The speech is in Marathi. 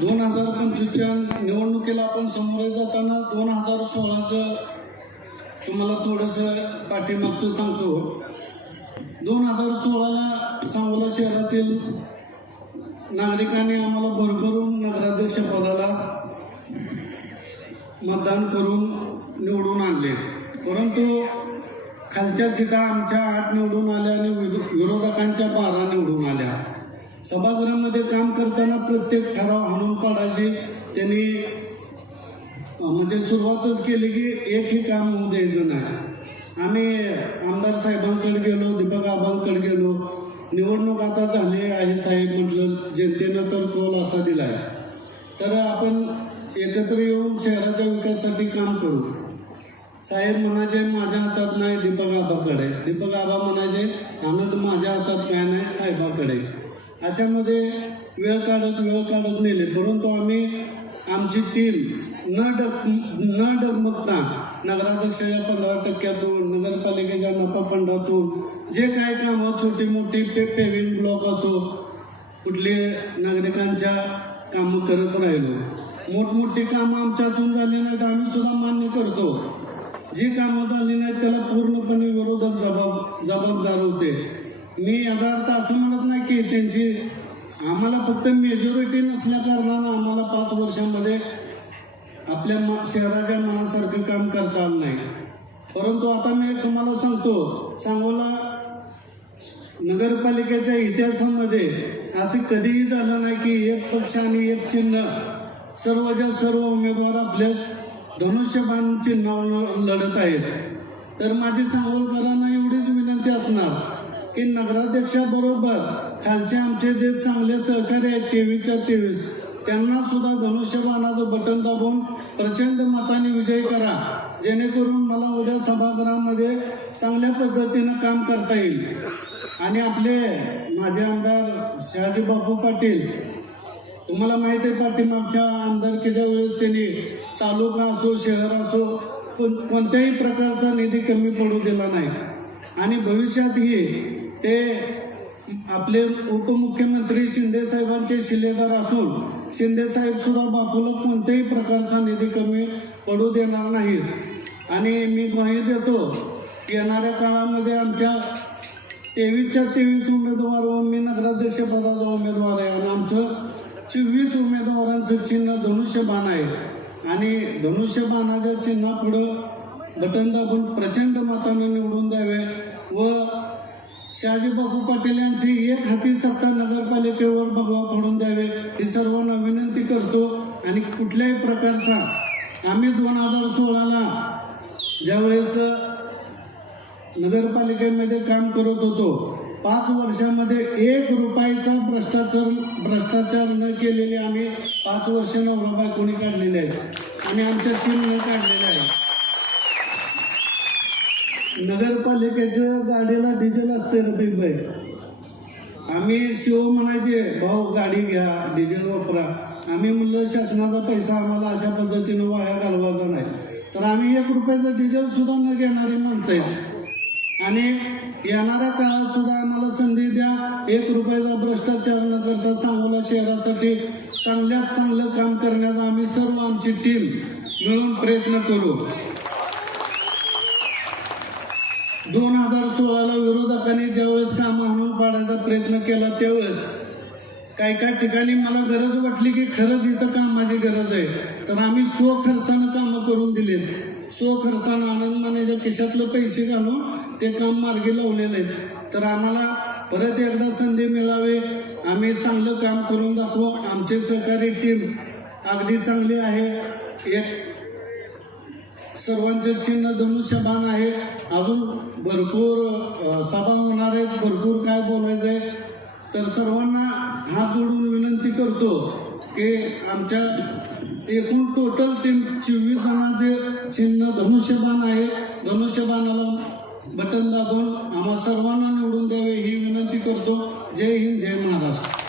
दोन हजार पंचवीसच्या निवडणुकीला आपण समोर जाताना दोन हजार सोळाचं तुम्हाला थोडंसं पाठीमागचं सांगतो. दोन हजार सोळाला सांगोला शहरातील नागरिकांनी आम्हाला भरभरून नगराध्यक्ष पदाला मतदान करून निवडून आणले. परंतु खालच्या सीटा आमच्या आठ निवडून आल्या आणि विरोधकांच्या बारा निवडून आल्या. सभागृहामध्ये काम करताना प्रत्येक ठराव हाणून पाडायचे. त्यांनी म्हणजे सुरुवातच केली की एकही काम होऊ द्यायचं नाही. आम्ही आमदार साहेबांकडे गेलो दीपक आबांकडे गेलो. निवडणूक आता झाली आहे साहेब म्हटलं जनतेनं तर कौल असा दिलाय. तर आपण एकत्र येऊन शहराच्या विकासासाठी काम करू. साहेब म्हणायचे माझ्या हातात नाही दीपक आबाकडे. दीपक आबा म्हणायचे आनंद माझ्या हातात काय नाही साहेबाकडे. अशामध्ये वेळ काढत वेळ काढत नेले. परंतु आम्ही आमची टीम न डग न डगमगता नगराध्यक्षाच्या पंधरा टक्क्यातून नगरपालिकेच्या नफा फंडातून जे काय कामं छोटी मोठी पे पेविंग ब्लॉक असो कुठले नागरिकांच्या कामं करत राहिलो. मोठमोठी कामं आमच्यातून झाली नाहीत आम्ही सुद्धा मान्य करतो. जी कामं झाली नाहीत त्याला पूर्णपणे विरोधक जबाब जबाबदार होते. मी याचा अर्थ असं म्हणत टक्के त्यांची. आम्हाला फक्त मेजॉरिटी नसल्या कारणानं आम्हाला पाच वर्षामध्ये आपल्या शहराच्या मनासारखं काम करता आलं नाही. परंतु आता मी तुम्हाला सांगतो सांगोला नगरपालिकेच्या इतिहासामध्ये असं कधीही झालं नाही की एक पक्ष आणि एक चिन्ह सर्वच्या सर्व उमेदवार आपल्या धनुष्यबाण चिन्हावर लढत आहेत. तर माझी सांगोलकरांना एवढीच विनंती असणार की नगराध्यक्षाबरोबर खालचे आमचे जे चांगले सहकारी आहेत तेवीसच्या तेवीस त्यांना सुद्धा धनुष्यबाणाचं बटन दाबून प्रचंड मताने विजयी करा. जेणेकरून मला उद्या सभागृहामध्ये चांगल्या पद्धतीनं काम करता येईल. आणि आपले माझे आमदार शहाजी बापू पाटील तुम्हाला माहिती आहे पाठीमागच्या आमदारकीच्या वेळेस त्यांनी तालुका असो शहर असो कोण- कोणत्याही प्रकारचा निधी कमी पडू दिला नाही. आणि भविष्यातही ते आपले उपमुख्यमंत्री शिंदे साहेबांचे शिलेदार असून शिंदे साहेब सुद्धा बापूला कोणत्याही प्रकारचा निधी कमी पडू देणार नाहीत. आणि मी ग्वाही देतो की येणाऱ्या काळामध्ये आमच्या तेवीसच्या तेवीस उमेदवार व मी नगराध्यक्ष पदाचा उमेदवार आहे आणि आमचं चोवीस उमेदवारांचं चिन्ह धनुष्यबाण आहे. आणि धनुष्यबाणाच्या चिन्हा पुढं बटन दाबून प्रचंड मताने निवडून द्यावे व शहाजीबापू पाटील यांची एक हाती सत्ता नगरपालिकेवर भगवा पडून द्यावे ही सर्वांना विनंती करतो. आणि कुठल्याही प्रकारचा आम्ही दोन हजार सोळाला ज्यावेळेस नगरपालिकेमध्ये काम करत होतो पाच वर्षामध्ये एक रुपयाचा भ्रष्टाचार भ्रष्टाचार न केलेले आम्ही पाच वर्ष नवराबाय कोणी काढलेले आहेत. आणि आमच्या टीमने काढलेले आहे नगरपालिकेच्या गाडीला असते ना भाई आम्ही शिव म्हणायचे भाऊ गाडी घ्या डिझेल वापरा. आम्ही म्हणलं शासनाचा पैसा आम्हाला अशा पद्धतीनं वाया घालवायचा नाही. तर आम्ही एक रुपयाचं डिझेल सुद्धा न घेणारी माणसं आहेत. आणि येणाऱ्या काळात सुद्धा आम्हाला संधी द्या. एक रुपयाचा भ्रष्टाचार न करता सांगोला शहरासाठी चांगल्यात चांगलं काम करण्याचा आम्ही सर्व आमची टीम मिळून प्रयत्न करू. दोन हजार सोळाला विरोधकांनी ज्यावेळेस काम आणून पाडायचा प्रयत्न केला त्यावेळेस काही काही ठिकाणी मला गरज वाटली की खरंच इथं कामाची गरज आहे. तर आम्ही स्व खर्चानं कामं करून दिलेत. स्व खर्चानं आनंदाने ज्या खिशातलं पैसे घालून ते काम मार्गी लावलेले आहेत. तर आम्हाला परत एकदा संधी मिळावी. आम्ही चांगलं काम करून दाखवू. आमचे सहकारी टीम अगदी चांगली आहे. एक सर्वांचे चिन्ह धनुष्यबाण आहे. अजून भरपूर सभा होणार आहेत. भरपूर काय बोलायचं आहे तर सर्वांना हात जोडून विनंती करतो की आमच्या एकूण टोटल टीम चोवीस जणांचे चिन्ह धनुष्यबाण आहे. धनुष्यबाणाला बटन दाबून आम्हा सर्वांना निवडून द्यावे ही विनंती करतो. जय हिंद जय महाराष्ट्र.